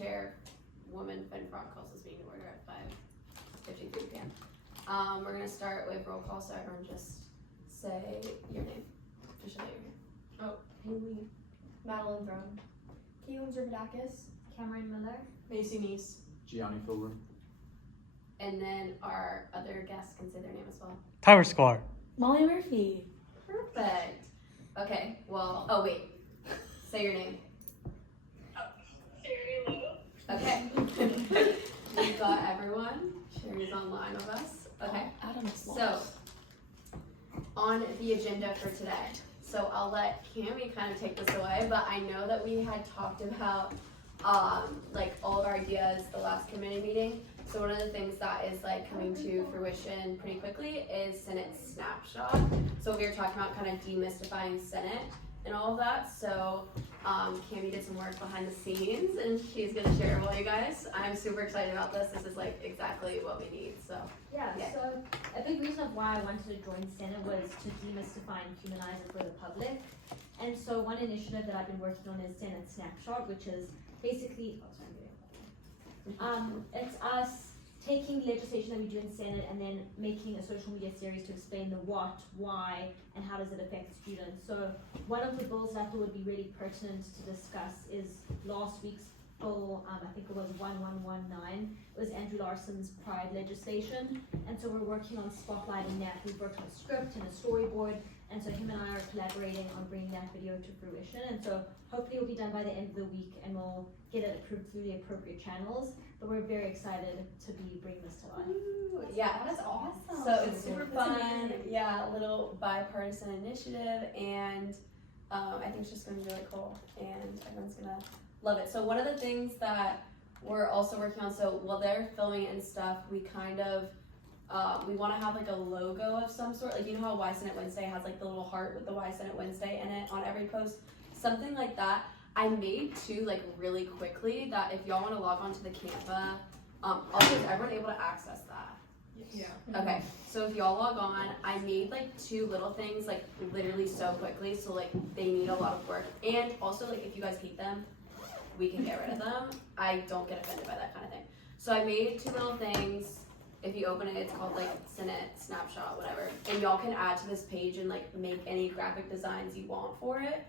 Chairwoman Finfrock calls this meeting to order at 5:53 p.m. We're gonna start with roll call, so everyone just say your name. Just show your name. Oh, Haley. Madeline Brown. Caitlin Zervadakis. Cameron Miller. Macy Neese. Gianni Fuller. And then our other guests can say their name as well. Tower Squad. Molly Murphy. Perfect. Okay, well, oh wait. Say your name. Okay. We've got everyone. Sherry's online with us. Okay. So, on the agenda for today. So I'll let Cami kind of take this away, but I know that we had talked about like all of our ideas the last committee meeting. So one of the things that is like coming to fruition pretty quickly is Senate Snapshot. So we were talking about kind of demystifying Senate and all of that. So Cami did some work behind the scenes and she's gonna share it with you guys. I'm super excited about this. This is like exactly what we need. So yeah, so a big reason of why I wanted to join Senate was to demystify and humanize it for the public. And so one initiative that I've been working on is Senate Snapshot, which is basically it's us taking legislation that we do in Senate and then making a social media series to explain the what, why, and how does it affect students. So one of the bills that I thought would be really pertinent to discuss is last week's bill, I think it was 1119. It was Andrew Larson's Pride legislation. And so we're working on spotlighting that. We've worked on a script and a storyboard. And so him and I are collaborating on bringing that video to fruition. And so hopefully it will be done by the end of the week and we'll get it approved through the appropriate channels. But we're very excited to be bringing this to life. Ooh, yeah, That's awesome. so it's super fun. Yeah, a little bipartisan initiative, and I think it's just gonna be really cool, and everyone's gonna love it. So one of the things that we're also working on, so while they're filming it and stuff, we kind of we want to have like a logo of some sort. Like, you know how Y Senate Wednesday has like the little heart with the Y Senate Wednesday in it on every post? Something like that. I made two like really quickly that if y'all want to log on to the Canva, also is everyone able to access that? Yeah. Okay, so if y'all log on, I made like two little things like literally so quickly, so like they need a lot of work. And also like if you guys hate them, we can get rid of them. I don't get offended by that kind of thing. So I made two little things. If you open it, it's called like Senate Snapshot, whatever. And y'all can add to this page and like make any graphic designs you want for it.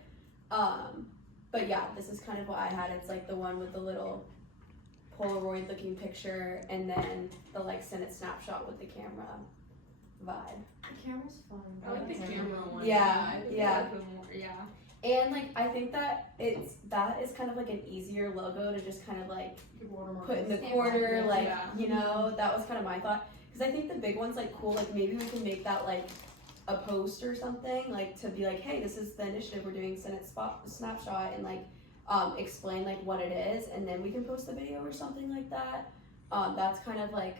But yeah, this is kind of what I had. It's like the one with the little Polaroid looking picture and then the like Senate Snapshot with the camera vibe. The camera's fun. I like the camera one. Yeah, I think yeah. I like it more, yeah. And like I think that that is kind of like an easier logo to just kind of like put in the corner, like yeah. you know, that was kind of my thought. Because I think the big one's like cool, like maybe we can make that like a post or something, like to be like, hey, this is the initiative we're doing, Senate Snapshot, and like explain like what it is, and then we can post the video or something like that. That's kind of like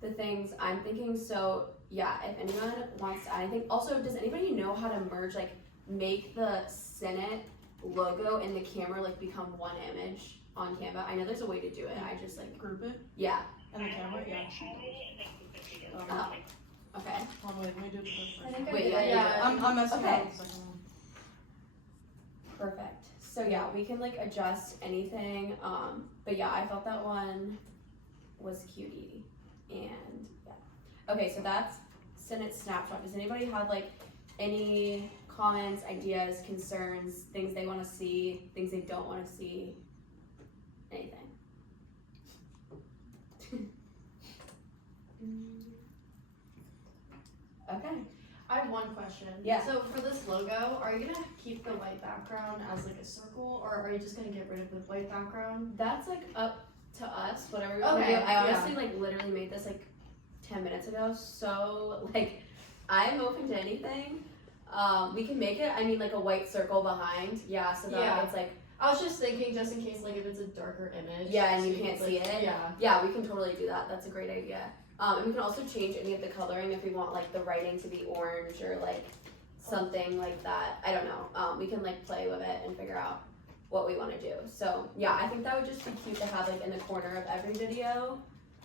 the things I'm thinking. So yeah, if anyone wants to add anything. Also, does anybody know how to merge, like make the Senate logo and the camera like become one image on Canva? I know there's a way to do it. I just like Group it yeah. and the camera, yeah. Okay. Oh, wait, let me do it. I think Wait, I did. yeah, I'm messing Okay. up the second one. Perfect. So yeah, we can like adjust anything. But yeah, I thought that one was cutie. And yeah. Okay, so that's Senate Snapshot. Does anybody have like any comments, ideas, concerns, things they want to see, things they don't want to see? Anything? Okay. I have one question. Yeah. So for this logo, are you gonna keep the white background as like a circle, or are you just gonna get rid of the white background? That's like up to us, whatever we want to Okay, do. I yeah. honestly like literally made this like 10 minutes ago, so like I'm open to anything. We can make it, I mean, like a white circle behind, yeah, so that Yeah. it's like, I was just thinking, just in case, like if it's a darker image. yeah, and so you can't see like, it. Yeah. We can totally do that. That's a great idea. And we can also change any of the coloring if we want like the writing to be orange or like something like that. I don't know. We can like play with it and figure out what we want to do. So yeah, I think that would just be cute to have like in the corner of every video,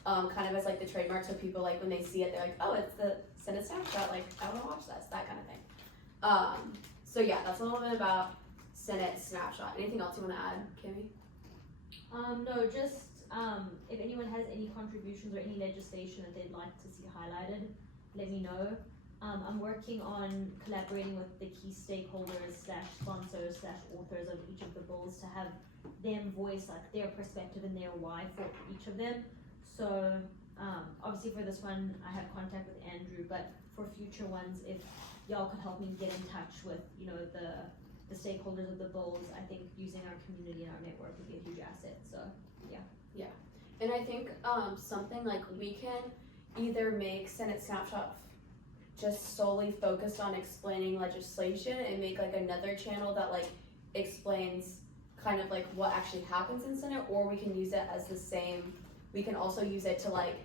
kind of as like the trademark, so people like when they see it, they're like, oh, it's the Senate Snapshot, like I want to watch this, that kind of thing. So yeah, that's a little bit about Senate Snapshot. Anything else you want to add, Kimmy? No, just if anyone has any contributions or any legislation that they'd like to see highlighted, let me know. I'm working on collaborating with the key stakeholders / sponsors / authors of each of the bills to have them voice like their perspective and their why for each of them. So obviously for this one I have contact with Andrew, but for future ones, if y'all could help me get in touch with, you know, the stakeholders of the bills, I think using our community and our network would be a huge asset. So And I think something like we can either make Senate Snapshot just solely focused on explaining legislation and make like another channel that like explains kind of like what actually happens in Senate, or we can use it as the same, we can also use it to like,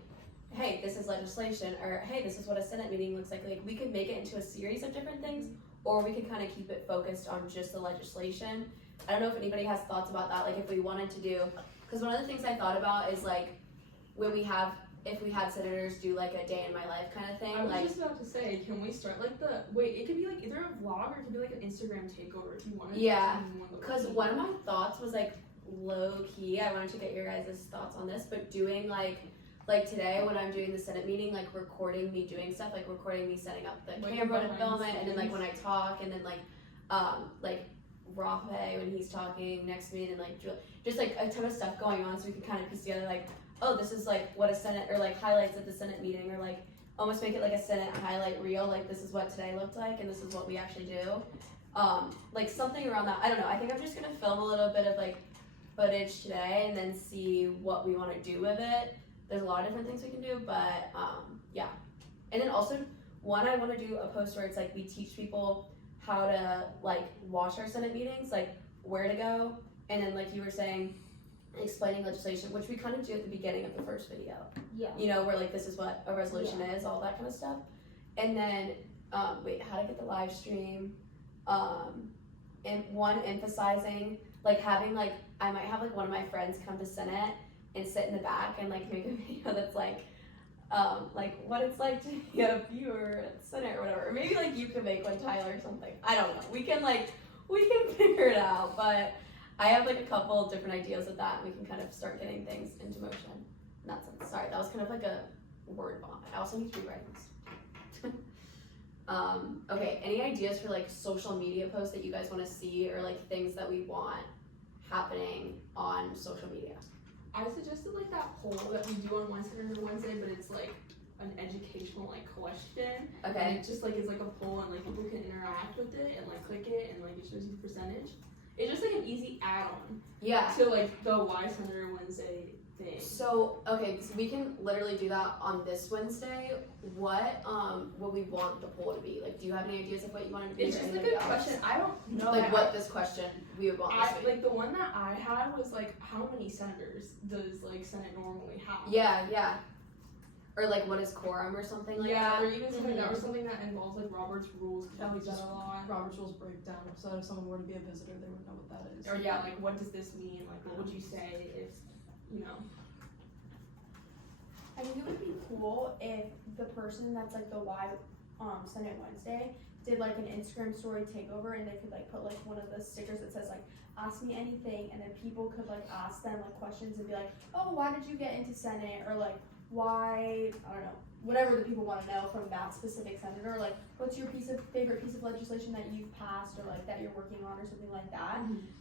hey, this is legislation, or hey, this is what a Senate meeting looks like. Like we could make it into a series of different things, or we could kind of keep it focused on just the legislation. I don't know if anybody has thoughts about that, like if we wanted to do, because one of the things I thought about is like when we have, if we had senators do like a day in my life kind of thing. I was like just about to say, can we start like it could be like either a vlog or it could be like an Instagram takeover if you wanted. Yeah, because one of my thoughts was like low key, I wanted to get your guys' thoughts on this, but doing like today when I'm doing the Senate meeting, like recording me doing stuff, like recording me setting up the Like camera to behind film the it, and then like scenes. when I talk, and then like Rafe when he's talking next to me, and like just like a ton of stuff going on, so we can kind of piece together like, oh, this is like what a Senate, or like highlights of the Senate meeting, or like almost make it like a Senate highlight reel, like this is what today looked like and this is what we actually do. Like something around that. I don't know, I think I'm just gonna film a little bit of like footage today and then see what we want to do with it. There's a lot of different things we can do, but yeah. And then also I want to do a post where it's like we teach people how to like watch our Senate meetings, like where to go, and then like you were saying, explaining legislation, which we kind of do at the beginning of the first video. yeah. You know, where like this is what a resolution is, all that kind of stuff. And then how to get the live stream, and emphasizing like having like, I might have like one of my friends come to Senate and sit in the back and like make a video that's like what it's like to be a viewer at Senate or whatever. Or maybe like you can make one, Tyler, or something. I don't know. We can figure it out, but I have like a couple different ideas of that, and we can kind of start getting things into motion in that sense. Sorry, that was kind of like a word vomit. I also need to rewrite this. Okay, any ideas for like social media posts that you guys want to see, or like things that we want happening on social media? I suggested like that poll that we do on Wednesday, but it's like an educational like question. And Okay. it just like is like a poll, and like people can interact with it and like click it, and like it shows you the percentage. It's just like an easy add-on Yeah. to like the Why Senator Wednesday thing. So okay, so we can literally do that on this Wednesday. What would we want the poll to be? Like, do you have any ideas of what you want it to be? It's or just a anybody good else? question. I don't know. Like what this question we would want this week. Like the one that I had was like, how many senators does like Senate normally have? Yeah. Or like what is quorum or something like that? Or even something that, or something that involves like Robert's rules. That That was that just a lot. Robert's rules breakdown, so if someone were to be a visitor, they would know what that is. Or yeah, like what does this mean? Like what would you say if, you know? I think it would be cool if the person that's like the Why Senate Wednesday did like an Instagram story takeover, and they could like put like one of the stickers that says like ask me anything, and then people could like ask them like questions and be like, oh, why did you get into Senate, or like why, I don't know, whatever the people want to know from that specific senator, like what's your favorite piece of legislation that you've passed, or like that you're working on, or something like that.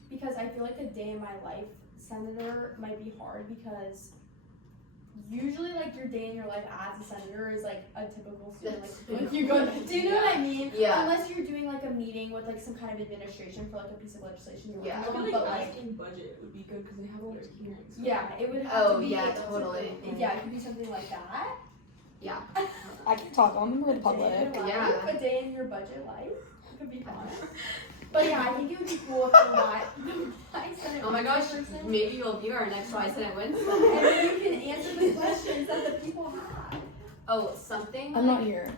Because I feel like a day in my life senator might be hard, because usually like your day in your life as a senator is like a typical student, like you go, do you know what I mean? Yeah. Unless you're doing like a meeting with like some kind of administration for like a piece of legislation you're Yeah. I working feel on, like but like asking budget would be good because they have all those hearings. yeah, it would have Oh, to be yeah, totally. Yeah, it could be something like that. Yeah. I can talk on them with the A day in public. your Yeah. life, a day in your budget life. It could be fun. But yeah, I think it would be cool if the Why Senate Oh my gosh, person, maybe you'll view our next Why Senate Wednesday. and then you can answer the questions that the people have. Oh, something. I'm not here.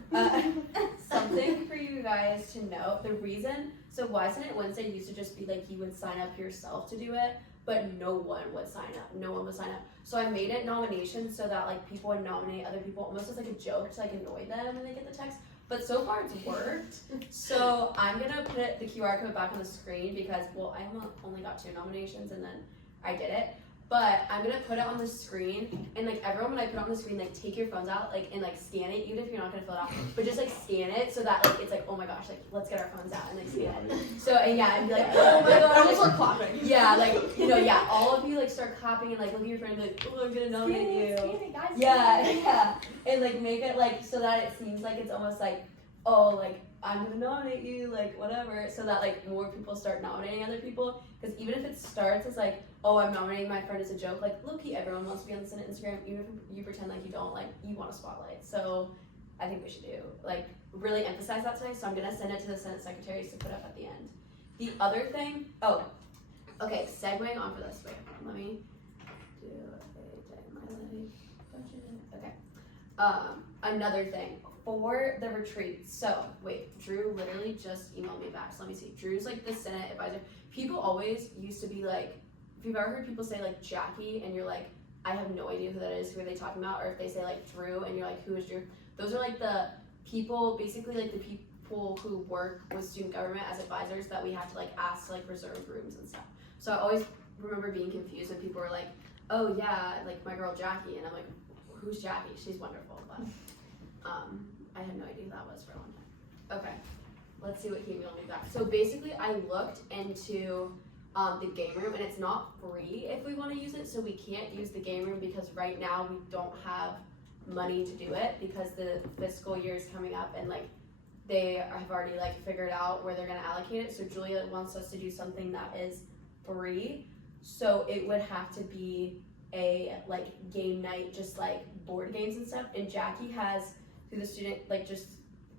Something for you guys to know. The reason, so Why Senate Wednesday used to just be like you would sign up yourself to do it, but no one would sign up. No one would sign up. So I made it nominations so that like people would nominate other people almost as like a joke to like annoy them when they get the text. But so far it's worked. So I'm gonna put the QR code back on the screen because, well, I only got 2 nominations and then I did it. But I'm gonna put it on the screen, and like everyone, when I put it on the screen, like take your phones out, like and like scan it, even if you're not gonna fill it out, but just like scan it so that like it's like, oh my gosh, like let's get our phones out and like scan it. So and yeah, and be like, oh my god, Everyone start clapping. yeah, like yeah, all of you like start clapping and like look at your friend like, oh, I'm gonna nominate you. Scan it, guys. Yeah, and like make it like so that it seems like it's almost like, oh, like I'm gonna nominate you, like whatever, so that like more people start nominating other people. Because even if it starts as like, oh, I'm nominating my friend as a joke, like low-key everyone wants to be on the Senate Instagram, even if you pretend like you don't, like you want a spotlight. So I think we should do like really emphasize that today. So I'm gonna send it to the Senate secretaries to put up at the end. The other thing, okay, segueing on for this. Wait, let me do a day in my life budget. Okay. Another thing for the retreat. So wait, Drew literally just emailed me back. So let me see. Drew's like the Senate advisor. People always used to be like, if you've ever heard people say like Jackie and you're like, I have no idea who that is, who are they talking about? Or if they say like Drew and you're like, who is Drew? Those are like the people, basically like the people who work with student government as advisors that we have to like ask to like reserve rooms and stuff. So I always remember being confused when people were like, oh yeah, like my girl Jackie, and I'm like, who's Jackie? She's wonderful, but I had no idea who that was for a long time. Okay, let's see what he emailed me back. So basically I looked into the game room, and it's not free if we want to use it, so we can't use the game room because right now we don't have money to do it because the fiscal year is coming up and like they have already like figured out where they're going to allocate it. So Julia wants us to do something that is free, so it would have to be a like game night, just like board games and stuff. And Jackie has, through the student, like just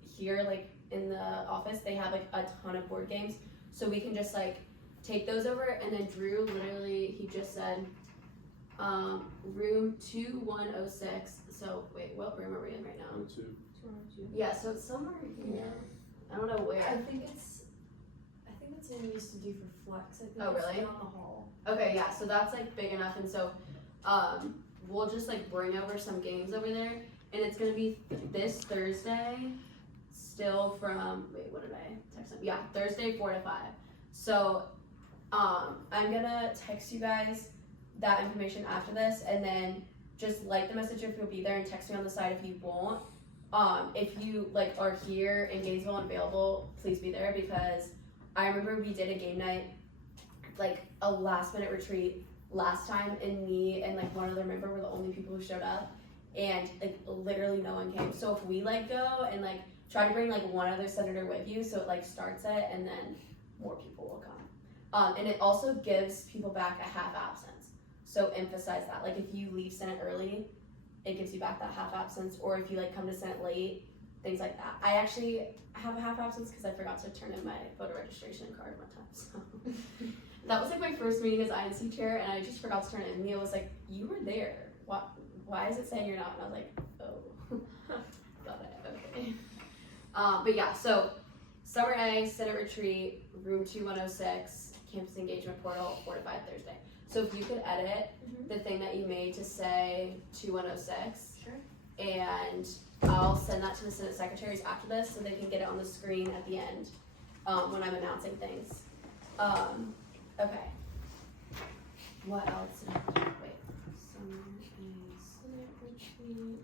here like in the office, they have like a ton of board games, so we can just like take those over. And then Drew literally, he just said room 2106. So wait, what room are we in right now? 2. Yeah, so it's somewhere here. I don't know where. I think it's what we used to do for flex. I think Oh, it's really? down the hall. Okay, yeah, so that's like big enough, and so we'll just like bring over some games over there, and it's gonna be this Thursday, still from, wait, what did I text them? Yeah, Thursday 4 to 5. So I'm gonna text you guys that information after this, and then just like the message if you'll be there, and text me on the side if you won't. If you like are here in Gainesville and available, please be there, because I remember we did a game night, like a last minute retreat last time, and me and like one other member were the only people who showed up, and like literally no one came. So if we like go and like try to bring like one other senator with you, so it like starts it and then more people will come. And it also gives people back a half absence. So emphasize that, like if you leave Senate early, it gives you back that half absence, or if you like come to Senate late, things like that. I actually have a half absence because I forgot to turn in my voter registration card one time. So that was like my first meeting as INC chair, and I just forgot to turn it in. Mia was like, "You were there. Why is it saying you're not?" And I was like, "Oh, got it. Okay." But yeah, so Summer A, Senate Retreat, room 2106, campus engagement portal, 4 to 5 Thursday. So if you could edit the thing that you made to say 2106, Sure. and I'll send that to the Senate secretaries after this so they can get it on the screen at the end when I'm announcing things. Okay. What else? Wait. Summer A, Senate Retreat.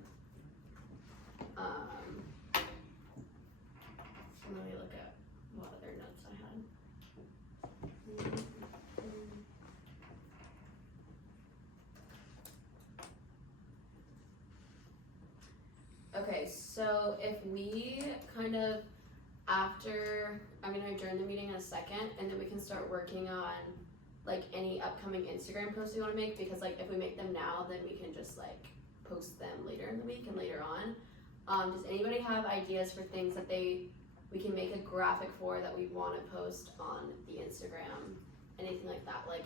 Let me look at what other notes I had. Okay, so if we kind of, after, I'm gonna adjourn the meeting in a second, and then we can start working on like any upcoming Instagram posts we wanna make, because like if we make them now, then we can just like post them later in the week and later on. Does anybody have ideas for things that we can make a graphic for that we wanna post on the Instagram? Anything like that, like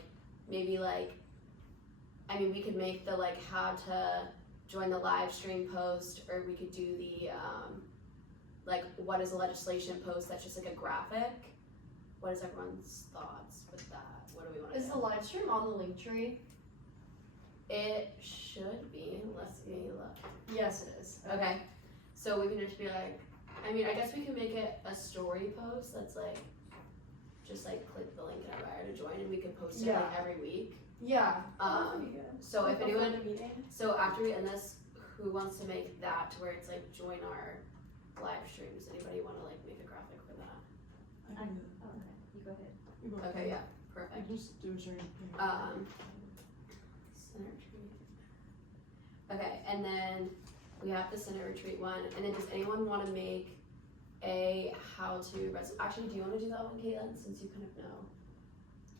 maybe like, I mean, we could make the like how to join the live stream post, or we could do the like what is a legislation post that's just like a graphic. What is everyone's thoughts with that? What do we want to do? Is the live stream on the link tree? It should be. Let's see. Look. Yes, it is. Okay, so we can just be like, I mean, I guess we can make it a story post that's like just like click the link in our bio to join, and we could post it like every week. Yeah. So if Before anyone, the meeting. so after we end this, who wants to make that to where it's like join our live streams? Anybody want to like make a graphic for that? I can do Oh, okay, you go ahead. that. You go ahead. Okay, yeah, I perfect. can just do a sharing. Senate retreat. Okay, and then we have the Senate retreat one, and then does anyone want to make a how to actually, do you want to do that one, Caitlin, since you kind of know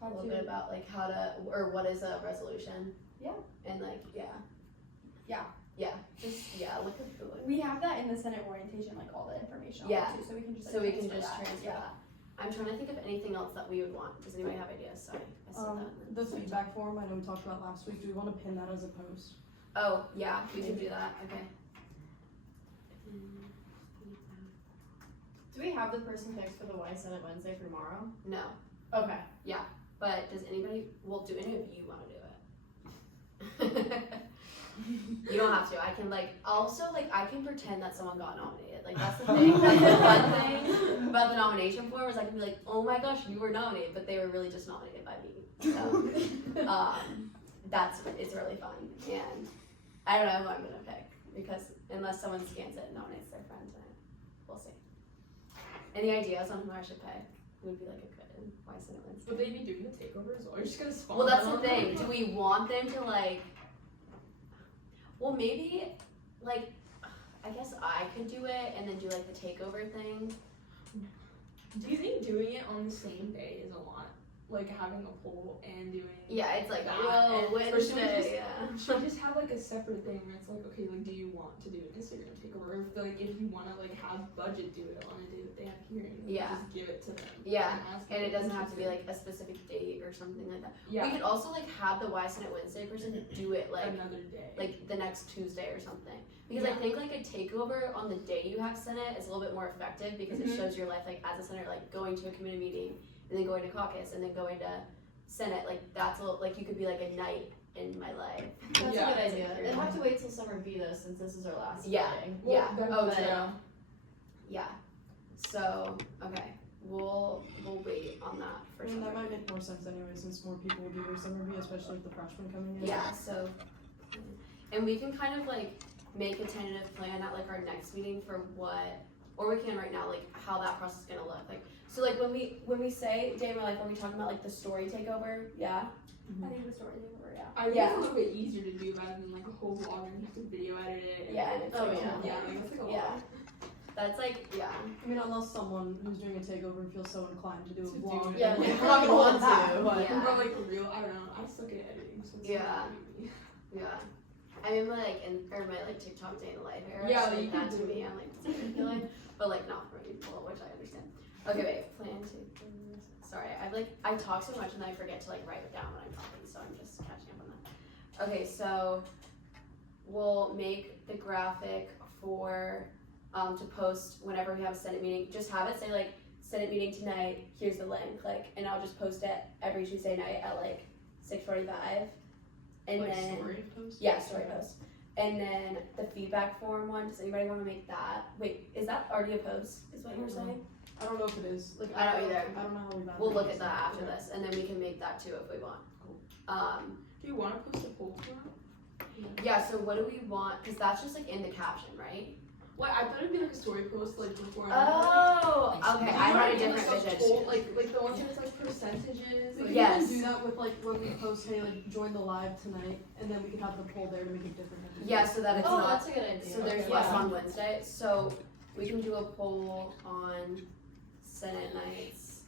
a little bit about like how to, or what is a resolution? Yeah. And like, yeah. Yeah. Yeah, just, yeah, look at the, We have that in the Senate orientation, like all the information on Yeah. it too, so we can just like, so we can transfer just that. transfer Yeah. that. I'm trying to think of anything else that we would want. Does anybody have ideas? Sorry, I said that. and The then- feedback form, I know we talked about last week, do we wanna pin that as a post? Oh, yeah, we can do that, okay. Do we have the person picked for the Y Senate Wednesday for tomorrow? No, Okay. but does anybody, well, do any of you wanna do it? You don't have to, I can like, also like, I can pretend that someone got nominated, like that's the thing, that's the fun thing about the nomination form is I can be like, oh my gosh, you were nominated, but they were really just nominated by me, so, it's really fun, and I don't know who I'm gonna pick, because unless someone scans it and nominates their friend, then we'll see. Any ideas on who I should pick? Who would be like a good Y Senate Wednesday? Would they be doing the takeover as well? You're just gonna spawn Well, that's them the on thing. them? Do we want them to like? Well, maybe like I guess I could do it and then do like the takeover thing. Do you think doing it on the same day is a lot? Like having a poll and doing Yeah, it's like that, whoa, and- or should we just- Wednesday. Yeah. Should we just have like a separate thing where it's like, okay, like do you want to do an Instagram takeover? Or if you wanna like have budget do it on a day that they have hearings, Yeah. just give it to them. Yeah, ask and if it doesn't have to be interested. like a specific date or something like that. Yeah. We could also like have the Y Senate Wednesday person do it like another day. the next Tuesday or something. Because I Yeah. think like a takeover on the day you have Senate is a little bit more effective because it Mhm. shows your life like as a senator, like going to a committee meeting and then going to caucus and then going to Senate, like that's a little, like you could be like a night in my life. That's Yeah. a good idea. They'd have to wait till summer B though, since this is our last Yeah. meeting. Well, yeah. that's Oh, true. true. Yeah. So, okay. We'll wait on that for I mean, sure. that might make more sense anyway, since more people will do their summer B, especially if the freshmen coming in. Yeah, so, and we can kind of like make a tentative plan at like our next meeting for what, or we can right now, like how that process is gonna look. Like, so like when we say, Dave, like, are we talking about like the story takeover? Yeah. I think the story takeover, yeah. I think Yeah. it's a little bit easier to do rather than like a whole vlog and you have to video edit it. Yeah, and it's Oh, like, yeah. Yeah, like it's like a Yeah. lot. That's like, yeah. I mean, unless someone who's doing a takeover feels so inclined to do a To do vlog. it. Yeah, and, like, like, we're not gonna all want that, to, but Yeah. But like real, I don't know, I suck at editing, so it's Yeah. not really me. Yeah. I mean, like, or my like TikTok day in the life era. Yeah, so, like, like you that can to do me, it. I'm like, that's what I feel like, but like not for people, which I understand. Okay, wait, plan to. Sorry, I talk so much and then I forget to like write it down when I'm talking, so I'm just catching up on that. Okay, so we'll make the graphic for to post whenever we have a Senate meeting. Just have it say like Senate meeting tonight. Here's the link, like, and I'll just post it every Tuesday night at like 6:45, and like then story post. yeah, story post. And then the feedback form one, does anybody want to make that? Wait, is that already a post, is what you were saying? I don't know if it is. Like, I don't either. I don't know how we've We'll look advertised at that after it. this, and then we can make that too if we want. Cool. Do you wanna post a poll tomorrow? Yeah, so what do we want, because that's just like in the caption, right? Well, I thought it'd be like a story post like before. Oh, okay, Do you I wanna had a do, like, different a vision. poll, like the ones with like percentages. We Like, can Yes. even do that with like when we post, hey, like join the live tonight, and then we can have the poll there to make it different. Yeah, so that it's Oh, not, that's a good idea. so there's Okay. less Yeah. on Wednesday, so we can do a poll on Senate nights.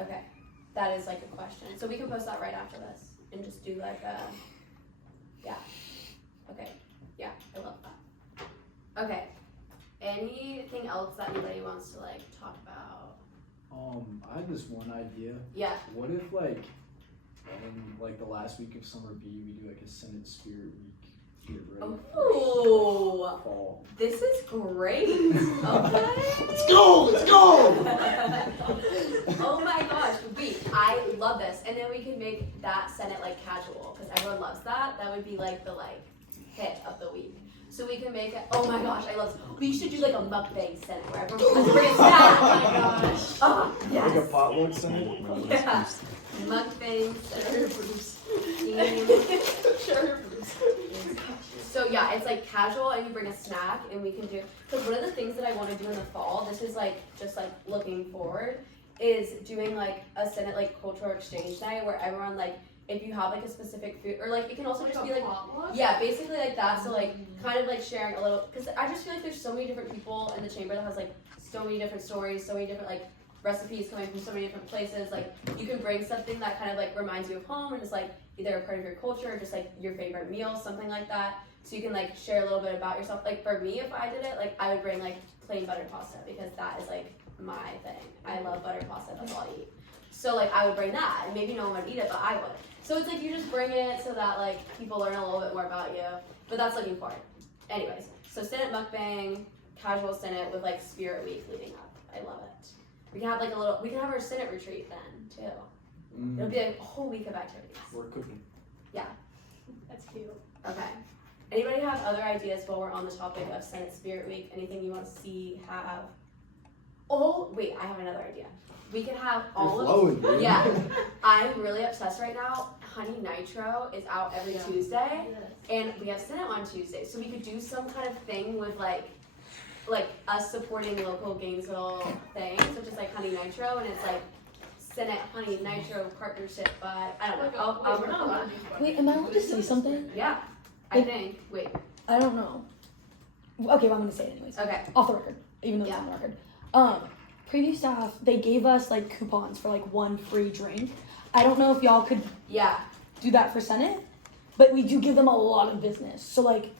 Okay, that is like a question, so we can post that right after this, and just do like a, yeah, okay, yeah, I love that. Okay, anything else that anybody wants to like talk about? I had this one idea. Yeah, What if like in like the last week of summer B we do like a Senate Spirit Week get ready oh, for fall. this is great, okay. Let's go! Let's go! Oh my gosh, I love this. And then we can make that Senate like casual because everyone loves that. That would be like the like hit of the week. So we can make it. Oh my gosh, I love this. We should do like a mukbang Senate where everyone has to bring a snack. Oh my gosh. Oh yes. Like a potluck Senate? Yeah. Mukbang Senate. So yeah, it's like casual and you bring a snack and we can do, because one of the things that I want to do in the fall, this is like just like looking forward, is doing like a Senate like cultural exchange night where everyone like, if you have like a specific food, or like it can also just be like, yeah, basically like that. So like kind of like sharing a little, because I just feel like there's so many different people in the chamber that has like so many different stories, so many different like recipes coming from so many different places. Like you can bring something that kind of like reminds you of home and is like either a part of your culture or just like your favorite meal, something like that. So you can like share a little bit about yourself. Like for me, if I did it, like I would bring like plain butter pasta because that is like my thing. I love butter pasta, that's all I eat. So like I would bring that, and maybe no one would eat it, but I would. So it's like you just bring it so that like people learn a little bit more about you. But that's looking forward. Anyways, so Senate mukbang, casual Senate with like Spirit Week leading up. I love it. We can have like we can have our Senate retreat then too. It'll be a whole week of activities. We're cooking. That's cute. Okay. Anybody have other ideas while we're on the topic of Senate Spirit Week? Anything you want to see, have? Oh, wait, I have another idea. We could have all You're of flowing, dude. Yeah, I'm really obsessed right now. Honey Nitro is out every Tuesday, and we have Senate on Tuesday. So we could do some kind of thing with like us supporting local Gainesville things, which is like Honey Nitro, and it's like Senate Honey Nitro partnership by, I don't know. We're not allowed to do fun. Wait, am I allowed to say something? Yeah, I think. Wait, I don't know. Okay, well, I'm gonna say it anyways. okay. Off the record, even though it's on the record. Previous staff, they gave us like coupons for like one free drink. I don't know if y'all could Yeah, do that for Senate, but we do give them a lot of business. So like,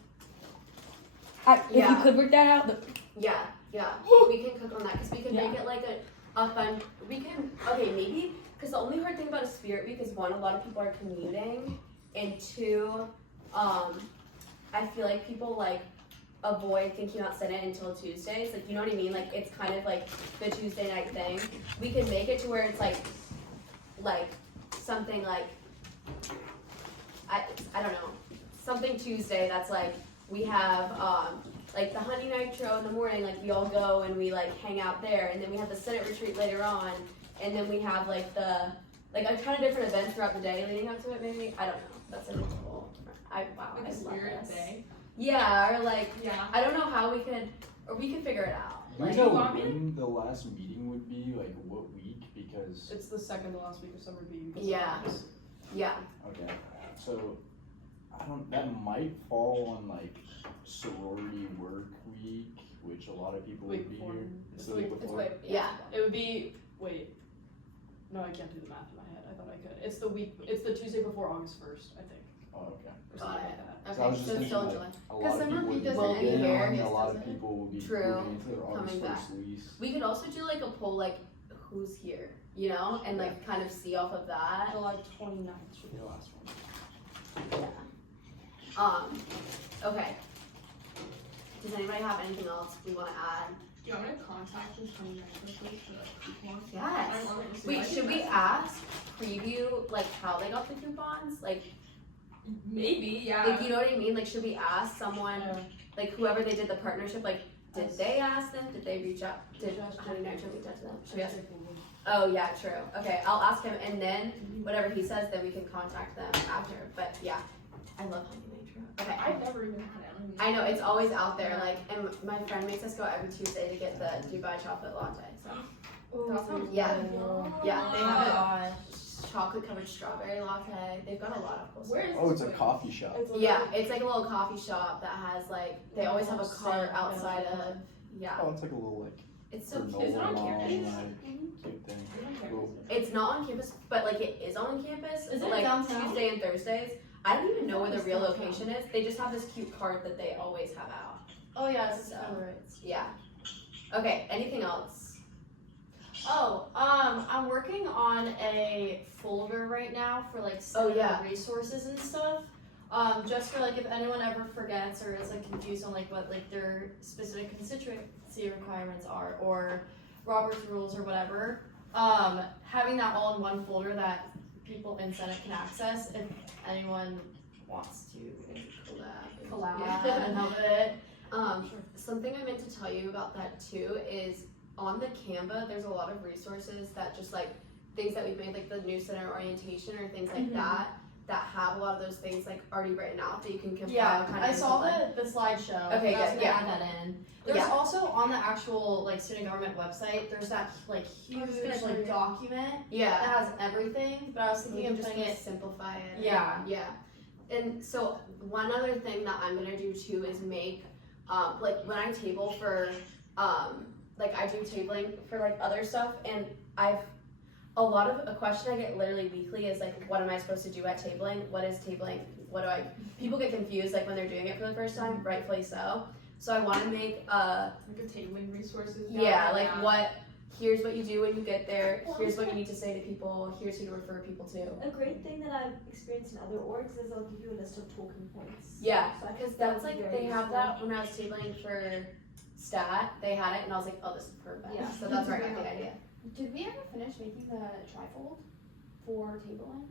if Yeah. you could work that out, yeah. We can cook on that because we can make it like a fun. We can maybe because the only hard thing about a Spirit Week is one, a lot of people are commuting, and two, I feel like people like avoid thinking about Senate until Tuesdays. Like you know what I mean? Like it's kind of like the Tuesday night thing. We can make it to where it's like something like I don't know, something Tuesday that's like we have like the Honey Nitro in the morning, like we all go and we like hang out there, and then we have the Senate retreat later on, and then we have like a kind of different events throughout the day leading up to it. Maybe I don't know. That's a cool. I love Spirit this. Day. Yeah, or like Yeah. I don't know how we could figure it out. Do you Like, know want me to- when the last meeting would be? Like what week? Because It's the second to last week of summer B. because Yeah. of this. yeah, okay, so that might fall on like sorority work week, which a lot of people Week would be before. here. It's It's the week It's before. wait, yeah. It would be no, I can't do the math in my head. I thought I could. It's the Tuesday before August 1st, I think. Oh, okay. Or Got something it. like that. So I was just so thinking still in like, July. a lot of summer people B would be doesn't end here, and a August, lot does of it? people will be True. moving into their August Coming back. 1st lease. We could also do like a poll, like who's here, you know, and like kind of see off of that. July 29th should be the last one. Okay. Does anybody have anything else we want to add? Do you want me to contact this Honey Nitro place for like coupons? Yes. I love it. Wait, should we ask preview like how they got the coupons? Like Maybe, yeah. you know what I mean? Like should we ask someone, like whoever they did the partnership, like did they ask them? Did they reach out? Did Honey Nitro reach out to them? Should we ask? Oh yeah, true. Okay, I'll ask him, and then whatever he says, then we can contact them after. But yeah, I love Honey Nitro. Okay. I've never even had it. I know it's always out there. Like, and my friend makes us go every Tuesday to get the Dubai chocolate latte. So That sounds yeah, good. yeah, they have a chocolate covered strawberry latte. They've got a lot of cool stuff. Where is Oh, this it's a place? coffee shop. Yeah, it's like a little coffee shop that has like they always have a cart outside of. Yeah, Oh, it's like a little like it's so granola cute. Is it on mom, campus? like, cute thing. Cool. It's not on campus, but like it is on campus. Is it like downtown? Tuesday and Thursdays. I don't even know where the real location is. They just have this cute cart that they always have out. Oh yeah, it's So. right. Yeah. Okay. Anything else? Oh, I'm working on a folder right now for like Senate yeah. resources and stuff. Just for like if anyone ever forgets or is like confused on like what like their specific constituency requirements are or Robert's rules or whatever. Having that all in one folder that people in Senate can access if anyone wants to Collab. Yeah, I love it. Something I meant to tell you about that too is on the Canva, there's a lot of resources that just like things that we've made, like the new center orientation or things like that have a lot of those things like already written out that you can compile. Yeah, kind of I saw into, the slideshow. Okay, I was good, gonna yeah. add that in. There's Yeah. also on the actual like student government website, there's that like huge like document that Yeah. has everything. But I was We thinking can of just putting it. simplify it. Yeah. Yeah. And so one other thing that I'm gonna do too is make like when I table for like I do tabling for like other stuff, and a question I get literally weekly is like, what am I supposed to do at tabling? What is tabling? People get confused like when they're doing it for the first time, rightfully so. So I want to make Like a tabling resources. here's what you do when you get there, here's what you need to say to people, here's who to refer people to. A great thing that I've experienced in other orgs is they'll give you a list of talking points. Yeah, So I think because that that's would be like, very they have useful. that when I was tabling for stat, they had it, and I was like, oh, this is perfect. Yeah. So that's where I got the idea. Did we ever finish making the trifold for tabling?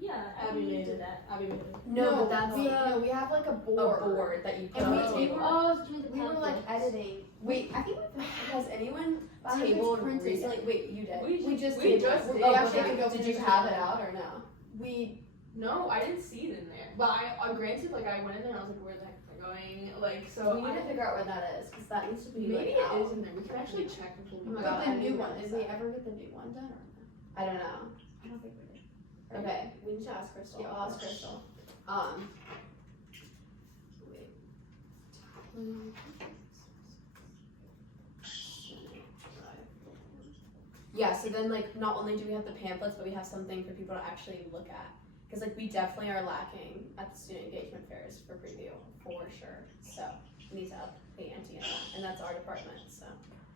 Yeah, Abby Abby made did it. that. Abby made it. No, but that's we have like a a board. board that you put And on we the were- table. Oh, do you mean the We were like pamphlets? editing. Wait, I think we Has anyone I don't think it's tabled printed recently? Wait, you did. we just we did. just We did. actually Yeah. could go Did finish you it. have it out or no? We No, I didn't see it in there. But I granted, like I went in there and I was like, where the heck am I going? Like, so We need I to figure out where that is, because that needs to be maybe like, it out. is in there. We can actually check before we Oh my go. God, But I the didn't new one, realize did we that. ever get the new one done or no? I don't know. I don't think we did. Okay. We need to ask Crystal. Yeah, I'll ask Crystal. Wait. Yeah, so then like not only do we have the pamphlets, but we have something for people to actually look at. Because like we definitely are lacking at the student engagement fairs for preview, for sure. So we need to up the ante in that, and that's our department, so.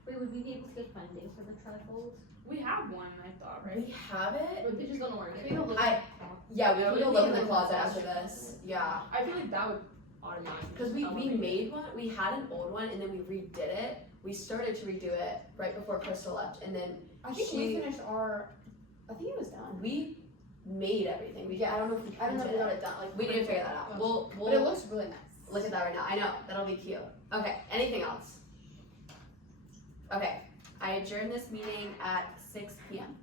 Wait, would we be able to get funding for the trifold? We have one, I thought, right? We have it? But they just don't know where it Can we is. go look I- at Yeah, we Yeah, can we go can look be in the in the closet closet. after this. Yeah. I feel like that would automatically. Because we elevate made one, we had an old one, and then we redid it. We started to redo it right before Crystal left, and then I think we finished our, I think it was done. we made everything. I don't know if we I don't know if we printed got it. it done, like. We need to figure that out. We'll But it looks really nice. look at that right now. I know, that'll be cute. Okay, anything else? Okay, I adjourn this meeting at 6 p.m.